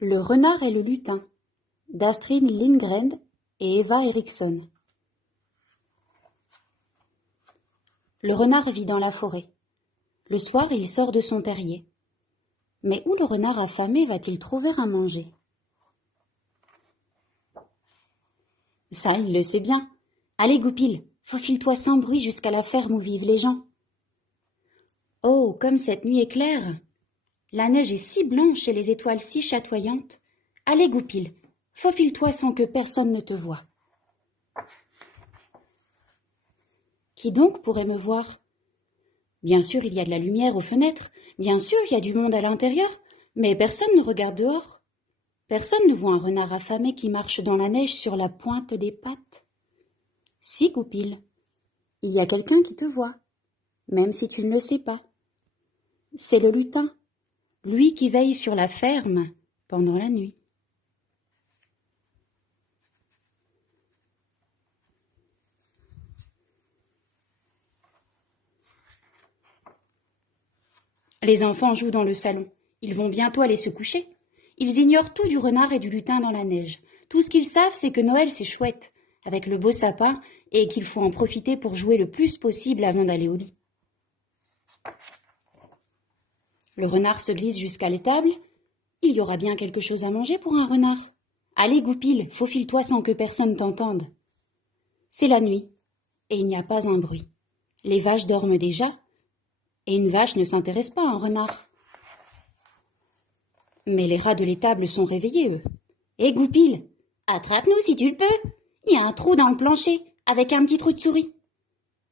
Le renard et le lutin d'Astrid Lindgren et Eva Eriksson. Le renard vit dans la forêt. Le soir, il sort de son terrier. Mais où le renard affamé va-t-il trouver à manger? Ça, il le sait bien. Allez, Goupil, faufile-toi sans bruit jusqu'à la ferme où vivent les gens. Oh, comme cette nuit est claire! La neige est si blanche et les étoiles si chatoyantes. Allez, Goupil, faufile-toi sans que personne ne te voie. Qui donc pourrait me voir? Bien sûr, il y a de la lumière aux fenêtres. Bien sûr, il y a du monde à l'intérieur. Mais personne ne regarde dehors. Personne ne voit un renard affamé qui marche dans la neige sur la pointe des pattes. Si, Goupil, il y a quelqu'un qui te voit, même si tu ne le sais pas. C'est le lutin, lui qui veille sur la ferme pendant la nuit. Les enfants jouent dans le salon. Ils vont bientôt aller se coucher. Ils ignorent tout du renard et du lutin dans la neige. Tout ce qu'ils savent, c'est que Noël, c'est chouette, avec le beau sapin, et qu'il faut en profiter pour jouer le plus possible avant d'aller au lit. Le renard se glisse jusqu'à l'étable. Il y aura bien quelque chose à manger pour un renard. Allez, Goupil, faufile-toi sans que personne t'entende. C'est la nuit, et il n'y a pas un bruit. Les vaches dorment déjà, et une vache ne s'intéresse pas à un renard. Mais les rats de l'étable sont réveillés, eux. Hé, Goupil, attrape-nous si tu le peux. Il y a un trou dans le plancher, avec un petit trou de souris.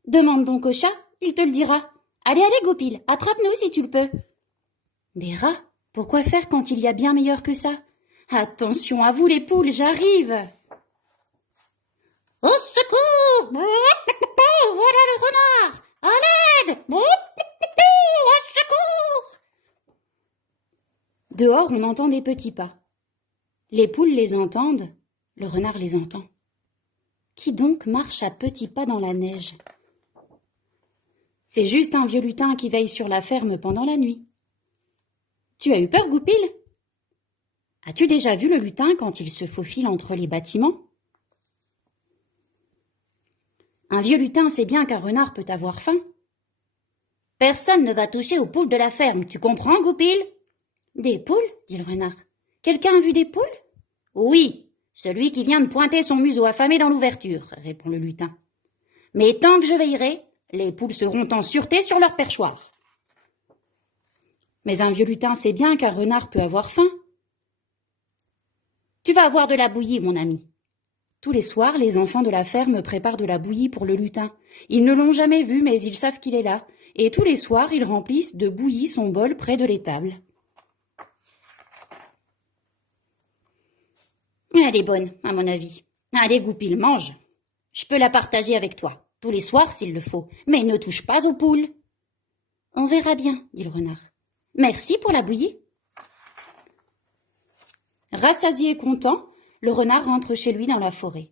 Demande donc au chat, il te le dira. Allez, allez, Goupil, attrape-nous si tu le peux. Des rats? Pourquoi faire quand il y a bien meilleur que ça? Attention à vous, les poules, j'arrive. Au secours! Voilà le renard! À l'aide! Au secours! Dehors, on entend des petits pas. Les poules les entendent, le renard les entend. Qui donc marche à petits pas dans la neige? C'est juste un vieux lutin qui veille sur la ferme pendant la nuit. Tu as eu peur, Goupil? As-tu déjà vu le lutin quand il se faufile entre les bâtiments? Un vieux lutin sait bien qu'un renard peut avoir faim. Personne ne va toucher aux poules de la ferme, tu comprends, Goupil? Des poules? Dit le renard. Quelqu'un a vu des poules? Oui, celui qui vient de pointer son museau affamé dans l'ouverture, répond le lutin. Mais tant que je veillerai, les poules seront en sûreté sur leur perchoir. Mais un vieux lutin sait bien qu'un renard peut avoir faim. Tu vas avoir de la bouillie, mon ami. Tous les soirs, les enfants de la ferme préparent de la bouillie pour le lutin. Ils ne l'ont jamais vu, mais ils savent qu'il est là. Et tous les soirs, ils remplissent de bouillie son bol près de l'étable. Elle est bonne, à mon avis. Allez, Goupil, mange. Je peux la partager avec toi, tous les soirs s'il le faut, mais ne touche pas aux poules. On verra bien, dit le renard. Merci pour la bouillie. Rassasié et content, le renard rentre chez lui dans la forêt.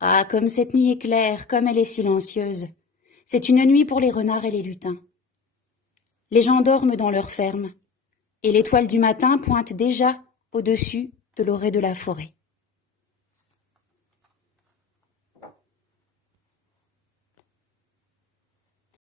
Ah, comme cette nuit est claire, comme elle est silencieuse. C'est une nuit pour les renards et les lutins. Les gens dorment dans leur ferme, et l'étoile du matin pointe déjà au-dessus de l'orée de la forêt.